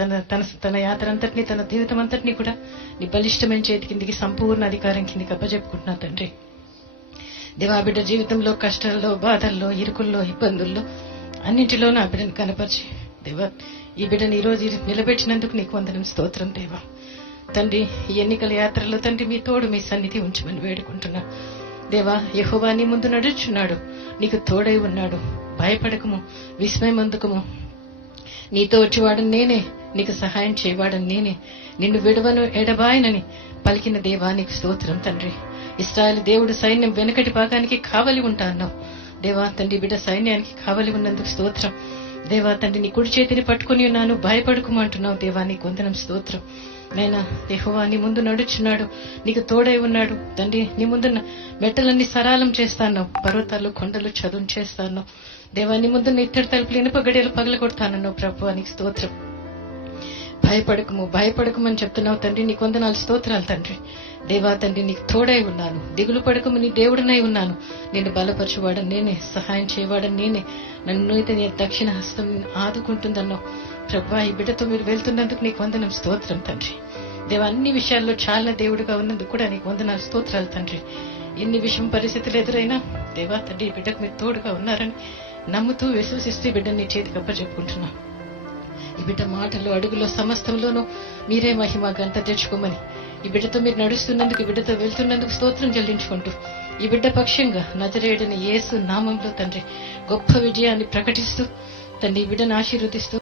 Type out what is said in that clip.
తన యాత్ర అంతటినీ, తన జీవితం అంతటినీ కూడా నీ బలిష్టమైన చేతి కిందికి, సంపూర్ణ అధికారం కిందికి అప్పచెప్పుకుంటున్నా తండ్రి. దేవా, బిడ్డ జీవితంలో కష్టాల్లో, బాధల్లో, ఇరుకుల్లో, ఇబ్బందుల్లో అన్నింటిలో నా బిడ్డను కనపరిచి దేవా, ఈ బిడ్డను ఈ రోజు నిలబెట్టినందుకు నీకు వందనం, స్తోత్రం దేవా. తండ్రి, ఈ ఎన్నికల యాత్రలో తండ్రి మీ తోడు, మీ సన్నిధి ఉంచమని వేడుకుంటున్నా దేవా. యెహోవా నీ ముందు నడుచున్నాడు, నీకు తోడై ఉన్నాడు, భయపడకము, విస్మయం అందుకము. నీతో వచ్చేవాడని నేనే, నీకు సహాయం చేయవాడని నేనే, నిన్ను విడవను ఎడబాయనని పలికిన దేవా నీకు స్తోత్రం తండ్రి. ఇశ్రాయేలు దేవుడు సైన్యం వెనుకటి భాగానికి కావలి ఉంటా అన్నావు దేవా. తండ్రి, బిడ్డ సైన్యానికి కావలి ఉన్నందుకు స్తోత్రం దేవా. తండ్రి, నీ కుడి చేతిని పట్టుకుని ఉన్నాను, భయపడుకోమంటున్నావు దేవా, నీకు వందనం, స్తోత్రం నైనా. యెహోవా నీ ముందు నడుచున్నాడు, నీకు తోడై ఉన్నాడు తండ్రి. నీ ముందున్న మెట్టలన్నీ సరాలం చేస్తాను, పర్వతాలు కొండలు చదును చేస్తాను దేవా. నీ ముందున్న ఇత్తడి తలుపులు, ఇనుప గడియలు పగలగొడతానన్నావు ప్రభువా, నీకు స్తోత్రం. భయపడకమని చెప్తున్నావు తండ్రి, నీకు వందనాలు, స్తోత్రాలు తండ్రి దేవా. తండ్రి, నీకు తోడై ఉన్నాను, దిగులు పడకము, నీ దేవుడినై ఉన్నాను, నిన్ను బలపరచువాడని నేనే, సహాయం చేయవాడని నేనే, నన్ను అయితే నీ దక్షిణ హస్తం ఆదుకుంటుందన్నావు ప్రభువా. ఈ బిడ్డతో మీరు వెళ్తున్నందుకు నీకు వందనం, స్తోత్రం తండ్రి దేవా. అన్ని విషయాల్లో చాలా దేవుడిగా ఉన్నందుకు కూడా నీకు వందనాలు, స్తోత్రాలు తండ్రి. ఎన్ని విషయం పరిస్థితులు ఎదురైనా దేవా తండ్రి, ఈ బిడ్డకు మీరు తోడుగా ఉన్నారని నమ్ముతూ విశ్వసిస్తూ ఈ బిడ్డని నీ చేతికి అప్పచెప్పుకుంటున్నా. ఈ బిడ్డ మాటలు, అడుగులో, సమస్తంలోనూ మీరే మహిమ ఘనత తెచ్చుకోమని, ఈ బిడ్డతో మీరు నడుస్తున్నందుకు, ఈ బిడ్డతో వెళ్తున్నందుకు స్తోత్రం చెల్లించుకుంటూ, ఈ బిడ్డ పక్షంగా నజరేయుడైన యేసు నామంలో తండ్రి గొప్ప విజయాన్ని ప్రకటిస్తూ తండ్రి, ఈ బిడ్డను ఆశీర్వదిస్తూ